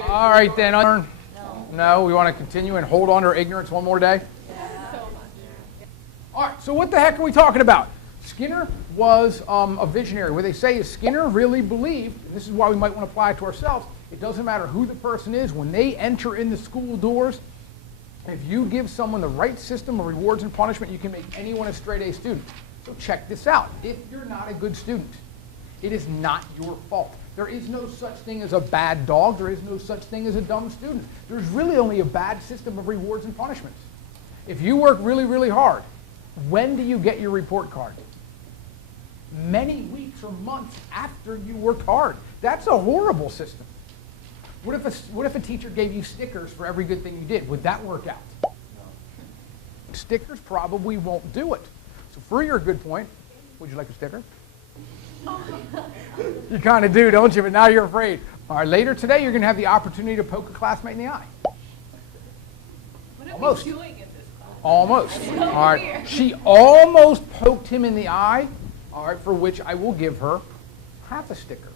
All right, then. No, we want to continue and hold on to our ignorance one more day? All right, so what the heck are we talking about? Skinner was a visionary. What they say is Skinner really believed, and this is why we might want to apply it to ourselves, it doesn't matter who the person is, when they enter in the school doors, if you give someone the right system of rewards and punishment, you can make anyone a straight-A student. So check this out. If you're not a good student, it is not your fault. There is no such thing as a bad dog. There is no such thing as a dumb student. There's really only a bad system of rewards and punishments. If you work really, really hard, when do you get your report card? Many weeks or months after you worked hard. That's a horrible system. What if a teacher gave you stickers for every good thing you did? Would that work out? No. Stickers probably won't do it. So for your good point, would you like a sticker? You kind of do, don't you? But now you're afraid. All right, later today, you're going to have the opportunity to poke a classmate in the eye. What are Almost. we doing in this class? Almost. All right. She almost poked him in the eye, all right, for which I will give her half a sticker.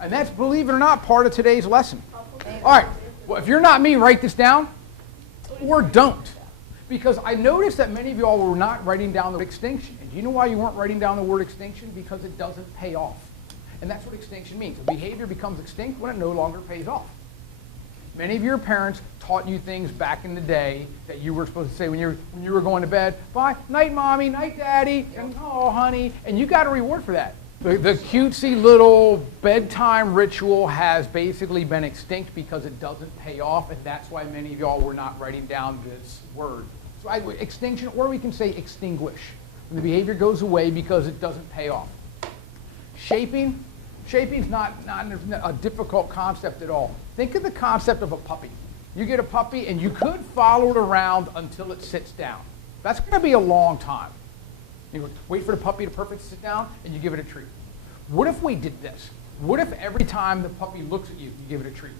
And that's, believe it or not, part of today's lesson. All right. Well, if you're not me, write this down or don't. Because I noticed that many of you all were not writing down the word extinction. And do you know why you weren't writing down the word extinction? Because it doesn't pay off. And that's what extinction means. A behavior becomes extinct when it no longer pays off. Many of your parents taught you things back in the day that you were supposed to say when you were going to bed. Bye, night, mommy, night, daddy, and oh, honey. And you got a reward for that. The cutesy little bedtime ritual has basically been extinct because it doesn't pay off, and that's why many of y'all were not writing down this word. So extinction, or we can say extinguish. When the behavior goes away because it doesn't pay off. Shaping is not a difficult concept at all. Think of the concept of a puppy. You get a puppy and you could follow it around until it sits down. That's going to be a long time. You wait for the puppy to perfectly sit down and you give it a treat. What if we did this? What if every time the puppy looks at you, you give it a treat?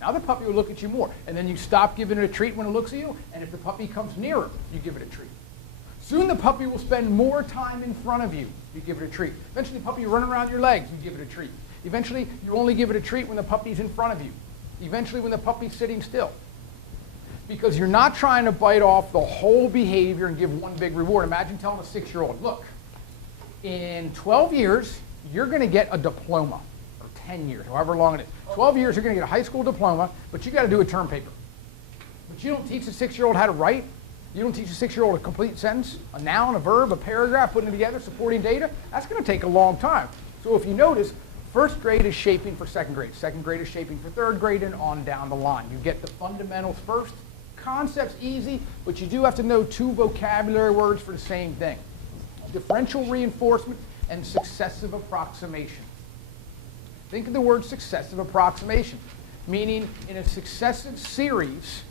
Now the puppy will look at you more, and then you stop giving it a treat when it looks at you, and if the puppy comes nearer, you give it a treat. Soon the puppy will spend more time in front of you, you give it a treat. Eventually the puppy will run around your legs, you give it a treat. Eventually you only give it a treat when the puppy's in front of you. Eventually when the puppy's sitting still. Because you're not trying to bite off the whole behavior and give one big reward. Imagine telling a 6-year-old, look, in 12 years, you're going to get a diploma. 10 years, however long it is. 12 years, you're going to get a high school diploma, but you got to do a term paper. But you don't teach a 6-year-old how to write. You don't teach a 6-year-old a complete sentence, a noun, a verb, a paragraph, putting it together, supporting data. That's going to take a long time. So if you notice, first grade is shaping for second grade. Second grade is shaping for third grade, and on down the line. You get the fundamentals first. Concept's easy, but you do have to know 2 vocabulary words for the same thing. Differential reinforcement and successive approximation. Think of the word successive approximation, meaning in a successive series,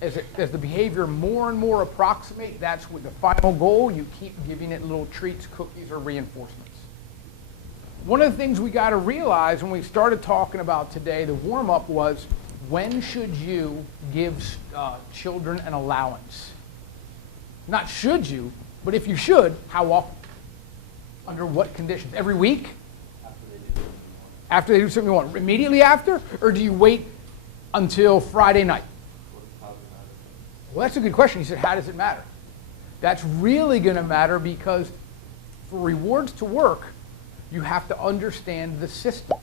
as the behavior more and more approximate, that's with the final goal. You keep giving it little treats, cookies, or reinforcements. One of the things we got to realize when we started talking about today, the warm-up was, when should you give children an allowance? Not should you, but if you should, how often? Under what conditions? Every week? After they do something you want. Immediately after? Or do you wait until Friday night? Well, that's a good question. He said, how does it matter? That's really going to matter because for rewards to work, you have to understand the system.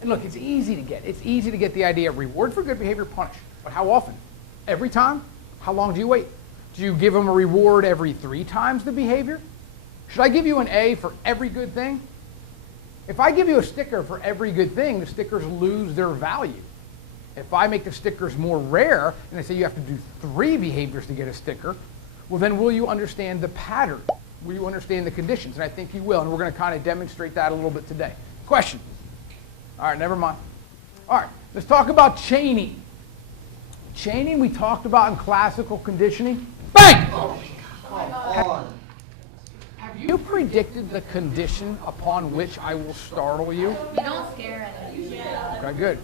And look, it's easy to get. It's easy to get the idea of reward for good behavior, punish. But how often? Every time? How long do you wait? Do you give them a reward every 3 times the behavior? Should I give you an A for every good thing? If I give you a sticker for every good thing, the stickers lose their value. If I make the stickers more rare, and I say you have to do 3 behaviors to get a sticker, well then will you understand the pattern? Will you understand the conditions? And I think you will, and we're going to kind of demonstrate that a little bit today. Question? All right, never mind. All right, let's talk about chaining. Chaining we talked about in classical conditioning. Bang! Oh, come on. Have you predicted the condition upon which I will startle you? You don't scare anyone. Okay, good.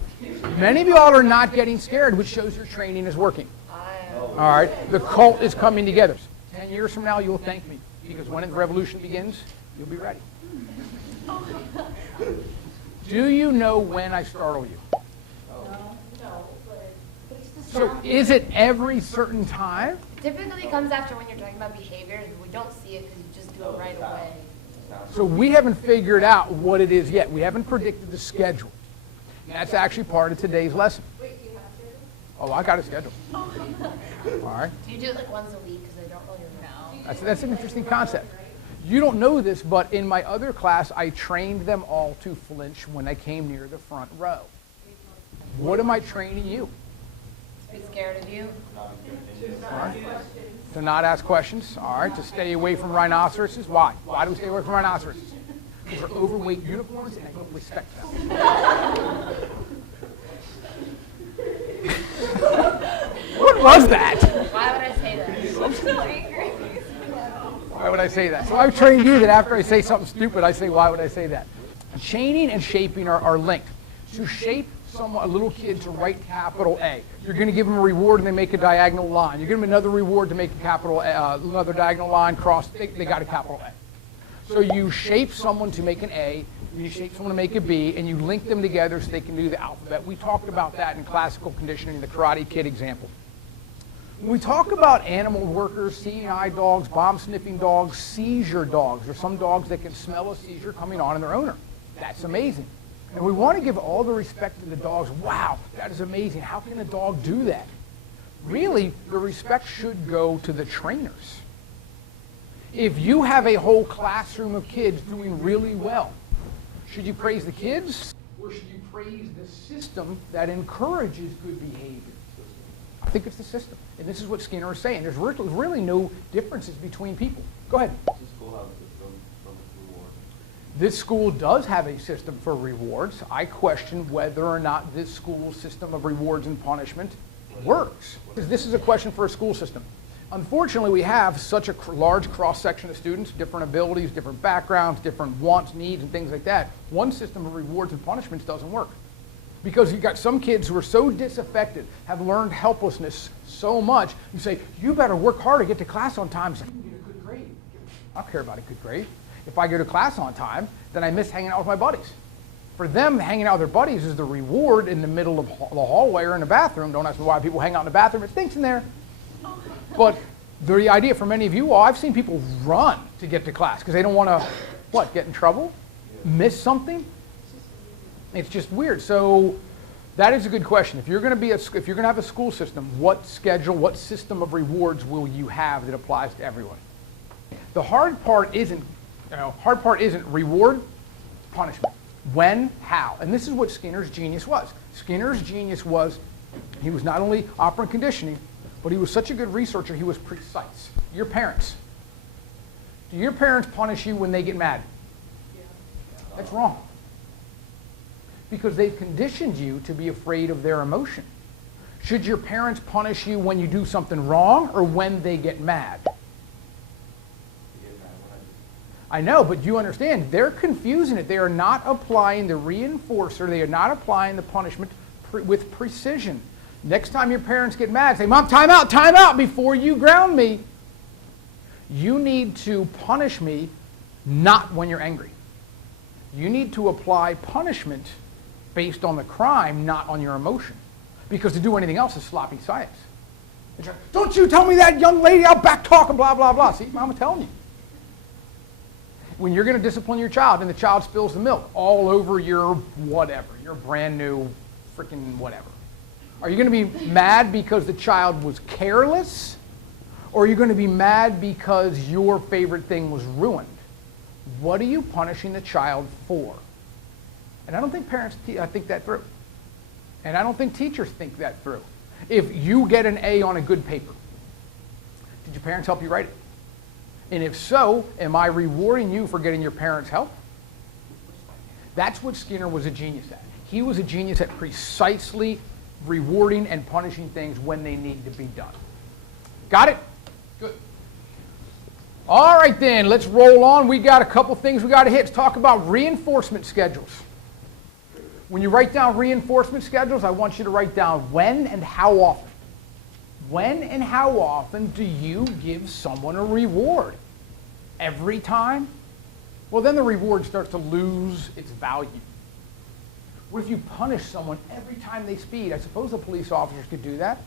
Many of you all are not getting scared, which shows your training is working. All right, the cult is coming together. 10 years from now, you'll thank me, because when the revolution begins, you'll be ready. Do you know when I startle you? So is it every certain time? Typically comes after when you're talking about behaviors, but we don't see it because you just do it right away. So we haven't figured out what it is yet. We haven't predicted the schedule. And that's actually part of today's lesson. Wait, do you have to? Oh, I got a schedule. All right. Do you do it like once a week? Because I don't really know. That's an interesting concept. You don't know this, but in my other class, I trained them all to flinch when they came near the front row. What am I training you? Be scared of you. All right. To not ask questions. All right. To stay away from rhinoceroses. Why? Why do we stay away from rhinoceroses? Because they're overweight unicorns and I don't respect them. What was that? Why would I say that? I'm so angry. Why would I say that? So I've trained you that after I say something stupid, I say, why would I say that? Chaining and shaping are linked. To shape a little kid to write capital A, you're going to give them a reward and they make a diagonal line. You give them another reward to make a capital another diagonal line cross, they got a capital A. So you shape someone to make an A, you shape someone to make a B, and you link them together so they can do the alphabet. We talked about that in classical conditioning, the Karate Kid example. When we talk about animal workers, seeing eye dogs, bomb sniffing dogs, seizure dogs, there's some dogs that can smell a seizure coming on in their owner. That's amazing. And we want to give all the respect to the dogs. Wow, that is amazing. How can a dog do that? Really, the respect should go to the trainers. If you have a whole classroom of kids doing really well, should you praise the kids or should you praise the system that encourages good behavior? I think it's the system. And this is what Skinner is saying. There's really no differences between people. Go ahead. This school does have a system for rewards. I question whether or not this school's system of rewards and punishment works. Because this is a question for a school system. Unfortunately, we have such a large cross-section of students, different abilities, different backgrounds, different wants, needs, and things like that. One system of rewards and punishments doesn't work. Because you've got some kids who are so disaffected, have learned helplessness so much, you say, you better work hard to get to class on time so you can get a good grade. I don't care about a good grade. If I go to class on time, then I miss hanging out with my buddies. For them, hanging out with their buddies is the reward in the middle of the hallway or in the bathroom. Don't ask me why people hang out in the bathroom. It stinks in there. But the idea for many of you all, I've seen people run to get to class because they don't want to, what, get in trouble? Miss something? It's just weird. So that is a good question. If you're going to have a school system, what schedule, what system of rewards will you have that applies to everyone? The hard part isn't reward, punishment. When, how. And this is what Skinner's genius was. Skinner's genius was, he was not only operant conditioning, but he was such a good researcher, he was precise. Your parents. Do your parents punish you when they get mad? That's wrong. Because they've conditioned you to be afraid of their emotion. Should your parents punish you when you do something wrong or when they get mad? I know, but you understand, they're confusing it. They are not applying the reinforcer. They are not applying the punishment with precision. Next time your parents get mad, say, Mom, time out before you ground me. You need to punish me not when you're angry. You need to apply punishment based on the crime, not on your emotion. Because to do anything else is sloppy science. Don't you tell me that, young lady, I'll back talk and blah, blah, blah. See, Mama's telling you. When you're going to discipline your child and the child spills the milk all over your whatever, your brand new freaking whatever. Are you going to be mad because the child was careless? Or are you going to be mad because your favorite thing was ruined? What are you punishing the child for? And I don't think parents think that through. And I don't think teachers think that through. If you get an A on a good paper, did your parents help you write it? And if so, am I rewarding you for getting your parents' help? That's what Skinner was a genius at. He was a genius at precisely rewarding and punishing things when they need to be done. Got it? Good. All right then, let's roll on. We got a couple things we got to hit. Let's talk about reinforcement schedules. When you write down reinforcement schedules, I want you to write down when and how often. When and how often do you give someone a reward? Every time? Well, then the reward starts to lose its value. What if you punish someone every time they speed? I suppose the police officers could do that.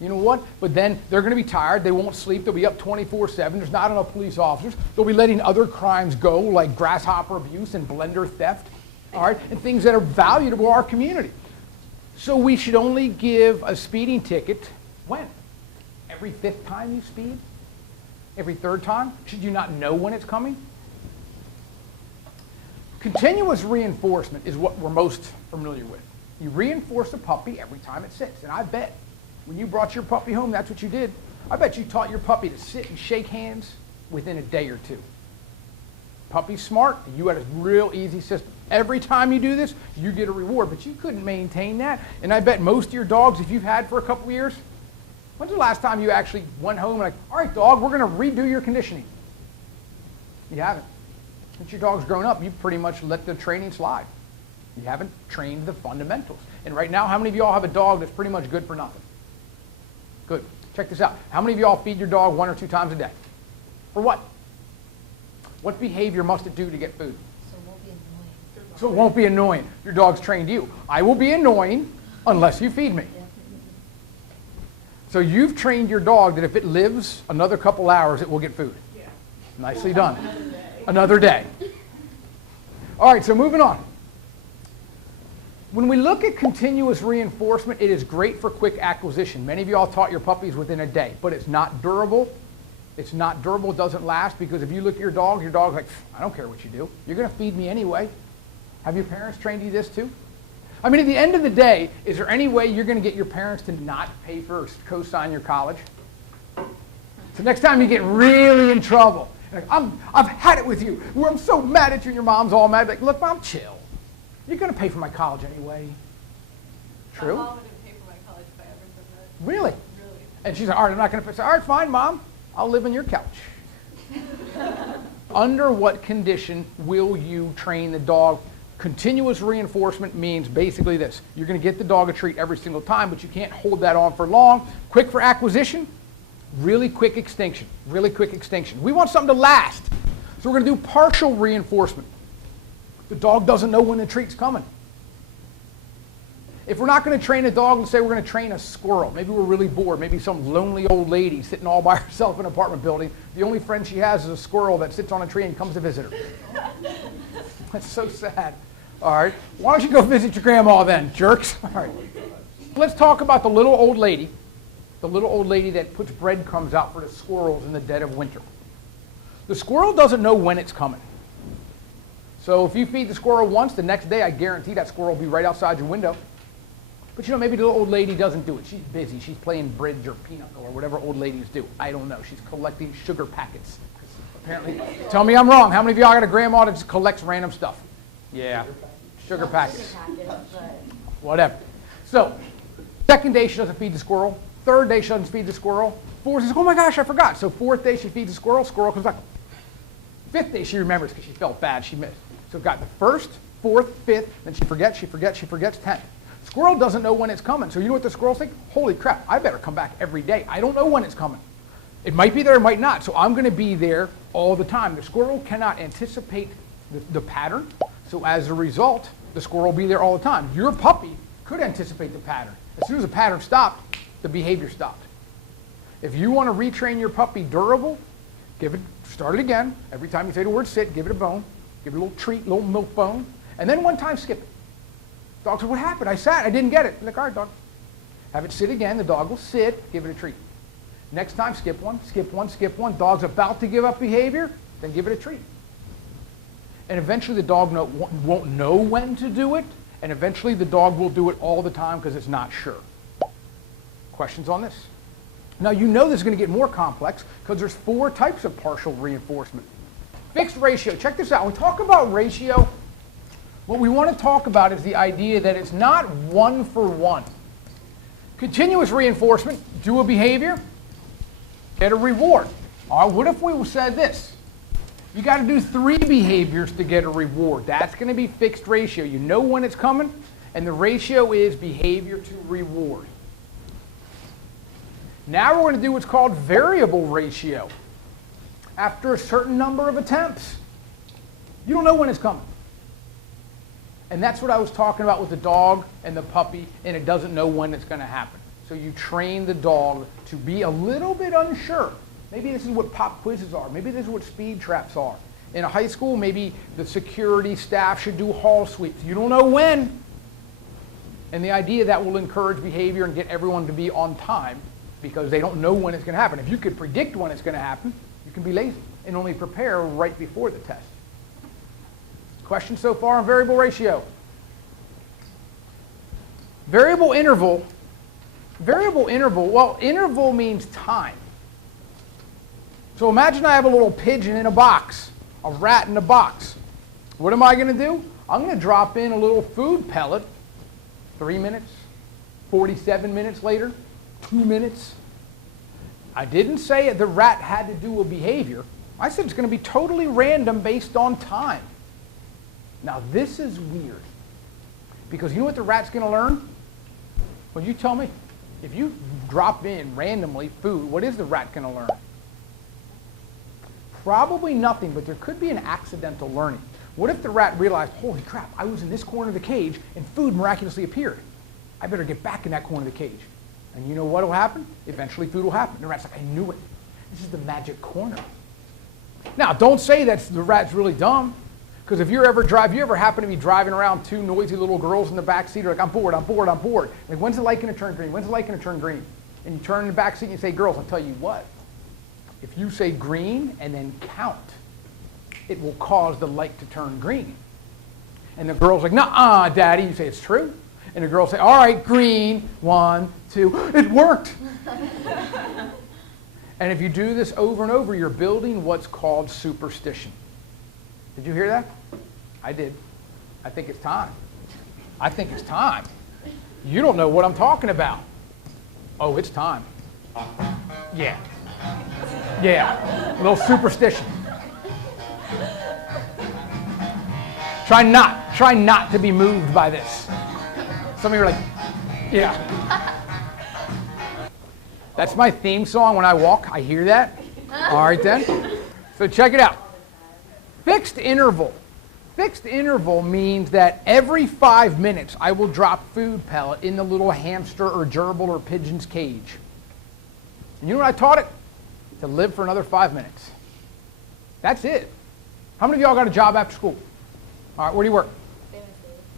You know what? But then they're going to be tired. They won't sleep. They'll be up 24/7. There's not enough police officers. They'll be letting other crimes go, like grasshopper abuse and blender theft, all right, and things that are valuable to our community. So we should only give a speeding ticket when? Every 5th time you speed? Every 3rd time? Should you not know when it's coming? Continuous reinforcement is what we're most familiar with. You reinforce a puppy every time it sits. And I bet when you brought your puppy home, that's what you did. I bet you taught your puppy to sit and shake hands within a day or 2. Puppy's smart. You had a real easy system. Every time you do this, you get a reward. But you couldn't maintain that. And I bet most of your dogs, if you've had for a couple of years, when's the last time you actually went home and like, all right, dog, we're going to redo your conditioning? You haven't. Since your dog's grown up, you've pretty much let the training slide. You haven't trained the fundamentals. And right now, how many of y'all have a dog that's pretty much good for nothing? Good. Check this out. How many of y'all feed your dog 1 or 2 times a day? For what? What behavior must it do to get food? So it won't be annoying. So it won't be annoying. Your dog's trained you. I will be annoying unless you feed me. So you've trained your dog that if it lives another couple hours, it will get food. Yeah. Nicely done. Another day. All right, so moving on. When we look at continuous reinforcement, it is great for quick acquisition. Many of you all taught your puppies within a day, but it's not durable. It's not durable, it doesn't last, because if you look at your dog's like, I don't care what you do. You're going to feed me anyway. Have your parents trained you this too? I mean, at the end of the day, is there any way you're going to get your parents to not pay for or co-sign your college? So next time you get really in trouble, like, I've had it with you. I'm so mad at you and your mom's all mad. Like, look, Mom, chill. You're going to pay for my college anyway. True? My mom wouldn't pay for my college if I ever said that. Really? Really. And she's like, all right, I'm not going to pay. All right, fine, Mom. I'll live on your couch. Under what condition will you train the dog? Continuous reinforcement means basically this. You're going to get the dog a treat every single time, but you can't hold that on for long. Quick for acquisition, really quick extinction. Really quick extinction. We want something to last. So we're going to do partial reinforcement. The dog doesn't know when the treat's coming. If we're not going to train a dog, let's say we're going to train a squirrel. Maybe we're really bored. Maybe some lonely old lady sitting all by herself in an apartment building. The only friend she has is a squirrel that sits on a tree and comes to visit her. That's so sad. All right. Why don't you go visit your grandma then, jerks? All right. Let's talk about the little old lady. The little old lady that puts breadcrumbs out for the squirrels in the dead of winter. The squirrel doesn't know when it's coming. So if you feed the squirrel once, the next day I guarantee that squirrel will be right outside your window. But you know, maybe the little old lady doesn't do it. She's busy. She's playing bridge or pinochle or whatever old ladies do. I don't know. She's collecting sugar packets. Apparently, tell me I'm wrong. How many of y'all got a grandma that just collects random stuff? Yeah, sugar packets. Whatever. So, second day she doesn't feed the squirrel. Third day she doesn't feed the squirrel. Fourth, she says, oh my gosh, I forgot. So 4th day she feeds the squirrel. Squirrel comes back. 5th day she remembers because she felt bad. She missed. So got the 1st, 4th, 5th, then she forgets, 10th. Squirrel doesn't know when it's coming. So you know what the squirrels think? Holy crap, I better come back every day. I don't know when it's coming. It might be there, it might not. So I'm going to be there all the time. The squirrel cannot anticipate the pattern. So as a result, the squirrel will be there all the time. Your puppy could anticipate the pattern. As soon as the pattern stopped, the behavior stopped. If you want to retrain your puppy durable, start it again. Every time you say the word sit, give it a bone. Give it a little treat, a little milk bone. And then one time skip it. Dog says, what happened? I sat, I didn't get it. You're like, all right, dog. Have it sit again. The dog will sit, give it a treat. Next time, skip one, skip one, skip one. Dog's about to give up behavior, then give it a treat. And eventually the dog won't know when to do it, and eventually the dog will do it all the time because it's not sure. Questions on this? Now you know this is going to get more complex because there's 4 types of partial reinforcement. Fixed ratio. Check this out. When we talk about ratio, what we want to talk about is the idea that it's not 1-for-1. Continuous reinforcement, do a behavior, get a reward. All right, what if we said this? You got to do 3 behaviors to get a reward. That's going to be fixed ratio. You know when it's coming, and the ratio is behavior to reward. Now we're going to do what's called variable ratio. After a certain number of attempts, you don't know when it's coming. And that's what I was talking about with the dog and the puppy, and it doesn't know when it's going to happen. So you train the dog to be a little bit unsure. Maybe this is what pop quizzes are. Maybe this is what speed traps are. In a high school, maybe the security staff should do hall sweeps. You don't know when. And the idea that will encourage behavior and get everyone to be on time because they don't know when it's going to happen. If you could predict when it's going to happen, you can be lazy and only prepare right before the test. Questions so far on variable ratio? Variable interval. Well, interval means time. So imagine I have a little pigeon in a box, a rat in a box. What am I going to do? I'm going to drop in a little food pellet, 3 minutes, 47 minutes later, 2 minutes. I didn't say the rat had to do a behavior. I said it's going to be totally random based on time. Now this is weird because you know what the rat's going to learn? Well, you tell me. If you drop in randomly food, what is the rat going to learn? Probably nothing, but there could be an accidental learning. What if the rat realized, holy crap, I was in this corner of the cage and food miraculously appeared. I better get back in that corner of the cage. And you know what will happen? Eventually food will happen. The rat's like, I knew it. This is the magic corner. Now, don't say that the rat's really dumb. Because if you ever happen to be driving around two noisy little girls in the back seat, you're like, I'm bored. Like, when's the light going to turn green? When's the light going to turn green? And you turn in the back seat and you say, girls, I'll tell you what. If you say green and then count, it will cause the light to turn green. And the girl's like, nuh-uh, Daddy. You say, it's true. And the girls say, all right, green, 1, 2. It worked. And if you do this over and over, you're building what's called superstition. Did you hear that? I did. I think it's time. I think it's time. You don't know what I'm talking about. Oh, it's time. Yeah. Yeah. A little superstition. Try not to be moved by this. Some of you are like, yeah. That's my theme song when I walk. I hear that. All right then. So check it out. Fixed interval. Fixed interval means that every 5 minutes I will drop food pellet in the little hamster or gerbil or pigeon's cage. And you know what I taught it? To live for another 5 minutes. That's it. How many of y'all got a job after school? All right, where do you work?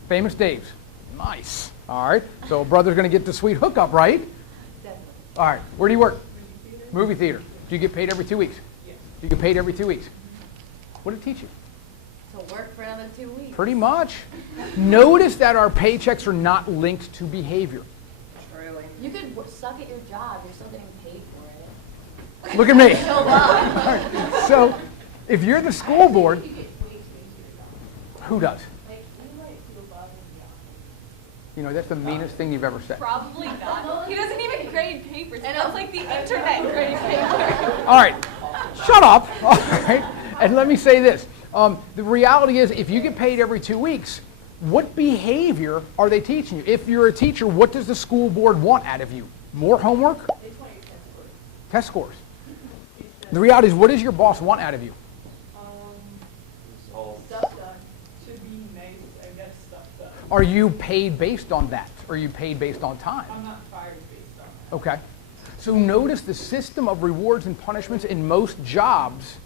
Famous Dave's. Nice. All right, so a brother's going to get the sweet hookup, right? Definitely. All right, where do you work? Movie theater. Do you get paid every 2 weeks? Yes. You get paid every 2 weeks. What did it teach you? To work for another 2 weeks. Pretty much. Notice that our paychecks are not linked to behavior. Truly. You could suck at your job. You're still getting paid for it. Look at me. Show up. All right, so if you're the school board, who does? You know, that's the meanest thing you've ever said. Probably not. He doesn't even grade papers. And it's like the internet grade paper. All right, shut up. All right, and let me say this. The reality is, if you get paid every 2 weeks, what behavior are they teaching you? If you're a teacher, what does the school board want out of you? More homework? They just want your test scores. Test scores. The reality is, what does your boss want out of you? Stuff done. Should be nice, I guess, stuff done. Are you paid based on that? Or are you paid based on time? I'm not fired based on that. Okay. So notice the system of rewards and punishments in most jobs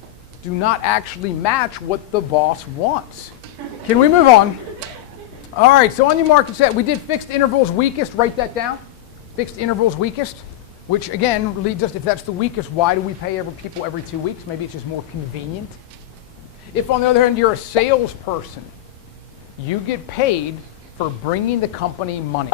do not actually match what the boss wants. Can we move on? All right, so on your mark and set, we did fixed intervals weakest. Write that down. Fixed intervals weakest, which again leads us, if that's the weakest, why do we pay people every 2 weeks? Maybe it's just more convenient. If on the other hand you're a salesperson, you get paid for bringing the company money.